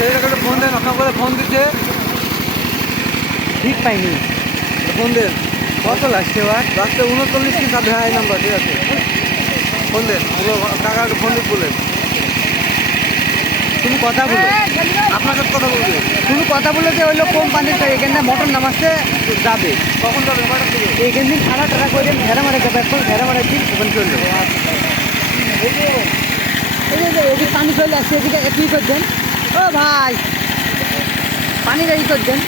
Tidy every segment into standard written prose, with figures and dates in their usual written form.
ছেলেটাকে একটা ফোন দেন, আপনার করে ফোন দিচ্ছে, ঠিক পাইনি। ফোন দেন। কত লাগছে এবার? রাস্তায় 39 কি সাথে হাই নাম্বার, ঠিক আছে, ফোন দেন। কাকা একটা ফোন দিয়ে বলেন, তুমি কথা বলো, আপনার সাথে কথা বলবে। তুমি কথা বলে যে ওই লোক কোম্পানিতে এখানে মোটর নামাচ্ছে যাবে, কখন যাবেন, কয়টার দিকে? এইখান দিন ঠাড়া ঠাড়া করে ঘেরা মারা যাবে, এখন ঘেরা মারা দিন ওখানে চললো। এই যে এদিকে পানি চলে আসছে, এদিকে কি করছেন? ও ভাই, পানিটা ই করছেন।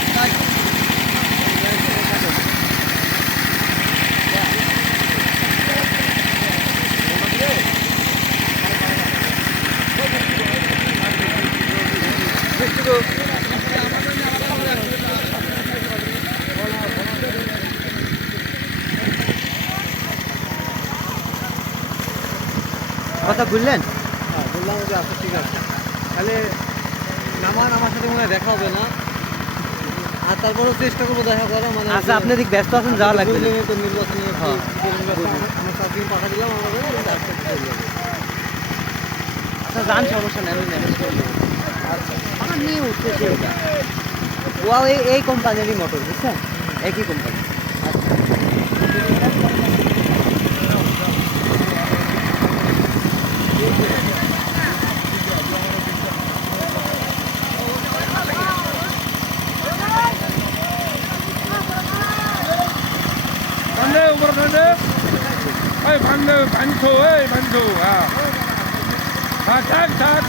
কথা বললেন? হ্যাঁ, বললাম যে আচ্ছা ঠিক আছে, তাহলে নামান, আমার সাথে মনে হয় দেখা হবে না, আর তারপরেও চেষ্টা করবো দেখা করা। মানে আচ্ছা, আপনি এদিক ব্যস্ত আছেন, যাওয়া লাগবে না। বুঝলেনই তো নির্বাচনী হ্যাঁ, আমার 4 দিন পাঠা দিলাম আমাদের, আচ্ছা যান, সমস্যা নেই, আমি ম্যানেজ করে দেবো। আমার নিয়ে উঠতেছে ওটা, ও এই কোম্পানিরই মোটর, বুঝছেন, একই কোম্পানি। 반대 오므로 반대 아이 반대 반초 에이 반초 아자작작